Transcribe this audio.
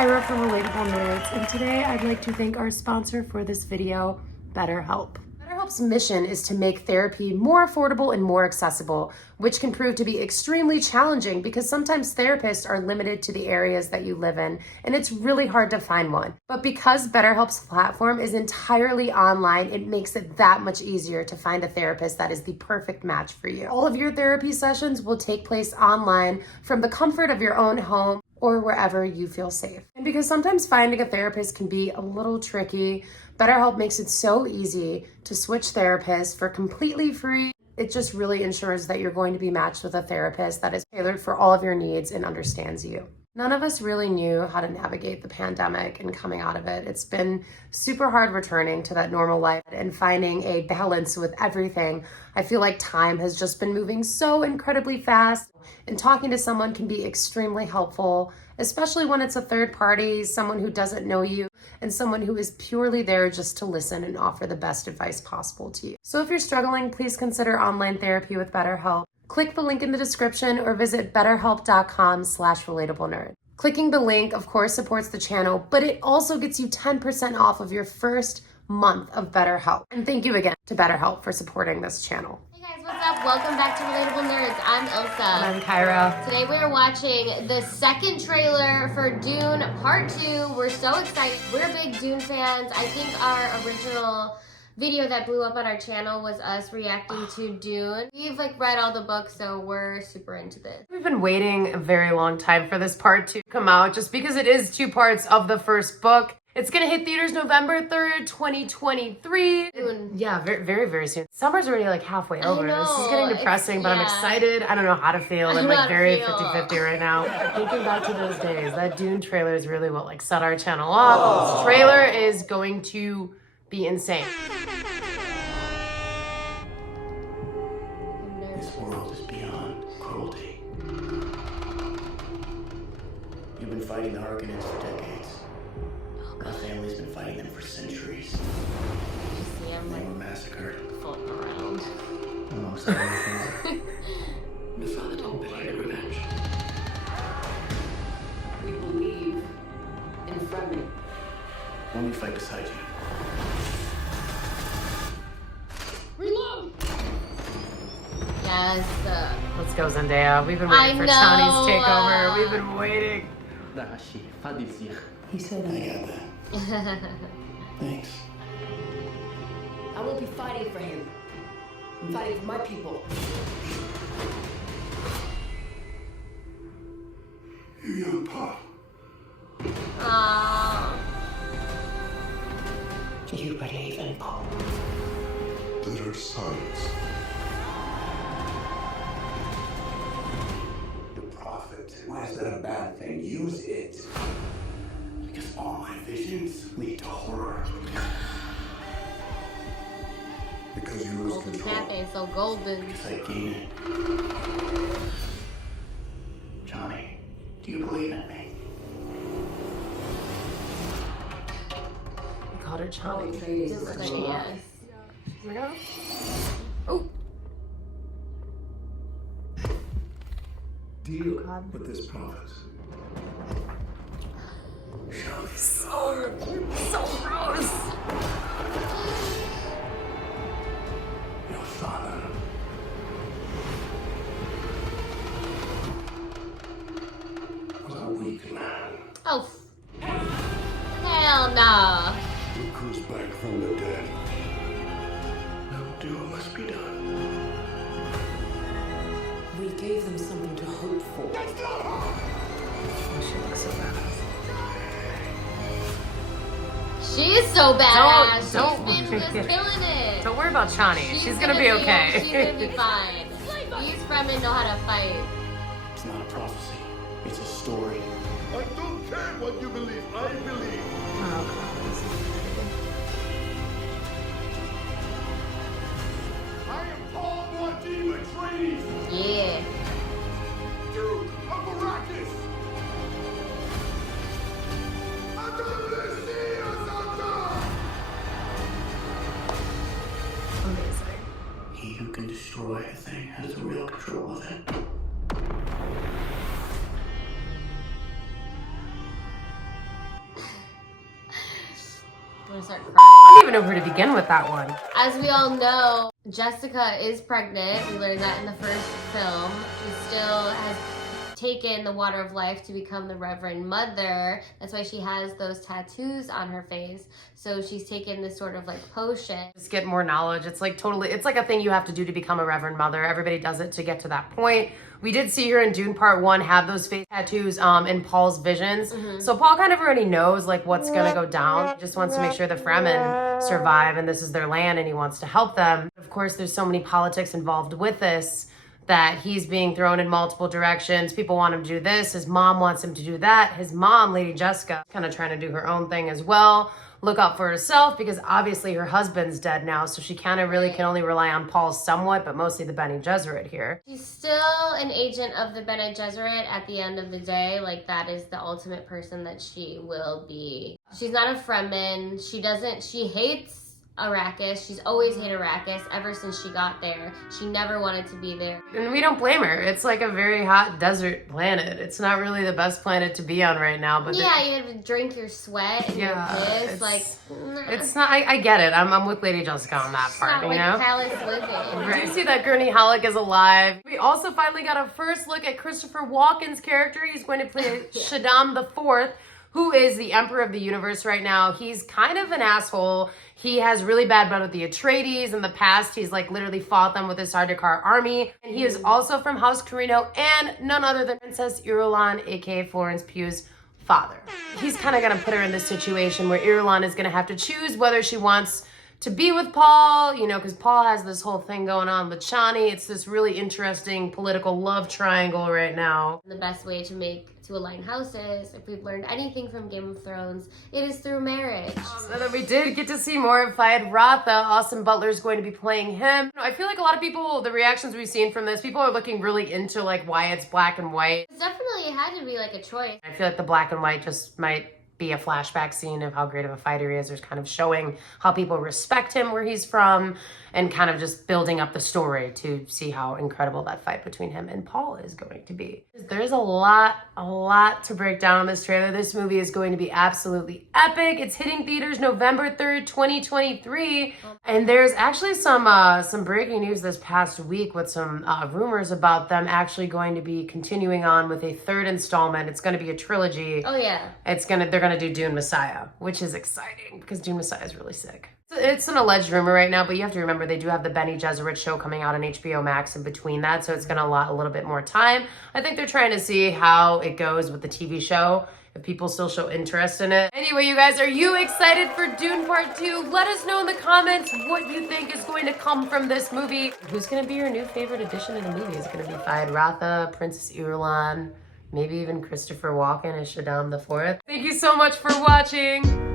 Kyra from Relatable Nerds, and today I'd like to thank our sponsor for this video, BetterHelp. BetterHelp's mission is to make therapy more affordable and more accessible, which can prove to be extremely challenging because sometimes therapists are limited to the areas that you live in, and it's really hard to find one. But because BetterHelp's platform is entirely online, it makes it that much easier to find a therapist that is the perfect match for you. All of your therapy sessions will take place online from the comfort of your own home or wherever you feel safe. And because sometimes finding a therapist can be a little tricky, BetterHelp makes it so easy to switch therapists for completely free. It just really ensures that you're going to be matched with a therapist that is tailored for all of your needs and understands you. None of us really knew how to navigate the pandemic and coming out of it. It's been super hard returning to that normal life and finding a balance with everything. I feel like time has just been moving so incredibly fast, and talking to someone can be extremely helpful, especially when it's a third party, someone who doesn't know you, and someone who is purely there just to listen and offer the best advice possible to you. So if you're struggling, please consider online therapy with BetterHelp. Click the link in the description or visit betterhelp.com/relatablenerd. Clicking the link, of course, supports the channel, but it also gets you 10% off of your first month of BetterHelp. And thank you again to BetterHelp for supporting this channel. Hey guys, what's up? Welcome back to Relatable Nerds. I'm Ilsa. And I'm Kyra. Today we are watching the second trailer for Dune Part 2. We're so excited. We're big Dune fans. I think our original video that blew up on our channel was us reacting to Dune. We've read all the books, so we're super into this. We've been waiting a very long time for this part to come out just because it is 2 parts of the first book. It's gonna hit theaters November 3rd, 2023. Soon. Yeah, very, very, very soon. Summer's already halfway over. I know. This is getting depressing, but I'm excited. I don't know how to feel. I'm very 50-50 right now. Thinking back to those days, that Dune trailer is really what set our channel off. This trailer is going to be insane. This world is beyond cruelty. You've been fighting the Harkonnens for decades. My family's been fighting them for centuries. See him They were massacred. floating around. Amongst other things. My father didn't believe in revenge. We believe in Fremen. Let me fight beside you. Reload! Yes. Let's go, Zendaya. We've been waiting for Chani's takeover. We've been waiting. He said I got that. Thanks. I won't be fighting for him. I'm fighting for my people. You young pop. Aww. You believe in Paul. Bitter sons. The prophet. Why is that a bad thing? Use it. Because all my visions lead to horror. Because you lose Golden control. path ain't so golden. Because I gain it. Johnny, do you believe in me? We called her Chani. This looks like yes. Oh. Deal with this prophet. So gross. Your father. Was a weak man. Oh. Hell no. Who comes back from the dead. No duel must be done. We gave them something to hope for. That's not her! Oh, she looks so badass. She is so badass. Don't- She's been just killing it. Don't worry about Chani. She's gonna be okay. She's gonna be fine. These Fremen know how to fight. It's not a prophecy. It's a story. I don't care what you believe. I believe. Oh, God. I am Paul Mortimer Atreides, Yeah. Duke of Arrakis. Amazing. He who can destroy a thing has the real control of it. start crying. I don't even know where to begin with that one. As we all know, Jessica is pregnant. We learned that in the first film. She still has taken the water of life to become the Reverend Mother. That's why she has those tattoos on her face. So she's taken this sort of like potion. Just get more knowledge. It's like it's like a thing you have to do to become a Reverend Mother. Everybody does it to get to that point. We did see her in Dune Part 1 have those face tattoos in Paul's visions. So Paul kind of already knows like what's gonna go down. He just wants to make sure the Fremen survive and this is their land and he wants to help them. Of course, there's so many politics involved with this that he's being thrown in multiple directions. People want him to do this. His mom wants him to do that. His mom, Lady Jessica, kind of trying to do her own thing as well. Look out for herself because obviously her husband's dead now. So she kind of really can only rely on Paul somewhat, but mostly the Bene Gesserit here. She's still an agent of the Bene Gesserit at the end of the day. Like that is the ultimate person that she will be. She's not a Fremen. She hates Arrakis. She's always hated Arrakis ever since she got there. She never wanted to be there. And we don't blame her. It's like a very hot desert planet. It's not really the best planet to be on right now. But yeah, you have to drink your sweat and your piss. Like, it's not. I get it. I'm with Lady Jessica on that part. Not like palace living. Right. You see that Gurney Halleck is alive. We also finally got a first look at Christopher Walken's character. He's going to play Shaddam IV, who is the Emperor of the Universe right now. He's kind of an asshole. He has really bad blood with the Atreides. In the past, he's like literally fought them with his Sardaukar army. And he is also from House Carino and none other than Princess Irulan, aka Florence Pugh's father. He's kind of going to put her in this situation where Irulan is going to have to choose whether she wants to be with Paul, you know, because Paul has this whole thing going on with Chani. It's this really interesting political love triangle right now. The best way to align houses, if we've learned anything from Game of Thrones, it is through marriage. And then we did get to see more of Fayed Ratha. Austin Butler is going to be playing him. I feel like a lot of people, the reactions we've seen from this, people are looking really into like why it's black and white. It definitely had to be like a choice. I feel like the black and white just might be a flashback scene of how great of a fighter he is. There's kind of showing how people respect him where he's from and kind of just building up the story to see how incredible that fight between him and Paul is going to be. There's a lot to break down on this trailer. This movie is going to be absolutely epic. It's hitting theaters November 3rd, 2023. And there's actually some breaking news this past week with some rumors about them actually going to be continuing on with a third installment. It's going to be a trilogy. Oh yeah. They're going to do Dune Messiah, which is exciting because Dune Messiah is really sick. It's an alleged rumor right now, but you have to remember they do have the Bene Gesserit show coming out on HBO Max in between that, so it's going to allot a little bit more time. I think they're trying to see how it goes with the TV show, if people still show interest in it. Anyway, you guys, are you excited for Dune Part 2? Let us know in the comments what you think is going to come from this movie. Who's going to be your new favorite addition to the movie? Is it going to be Fayed Ratha, Princess Irulan, maybe even Christopher Walken as Shaddam IV? Thank you so much for watching.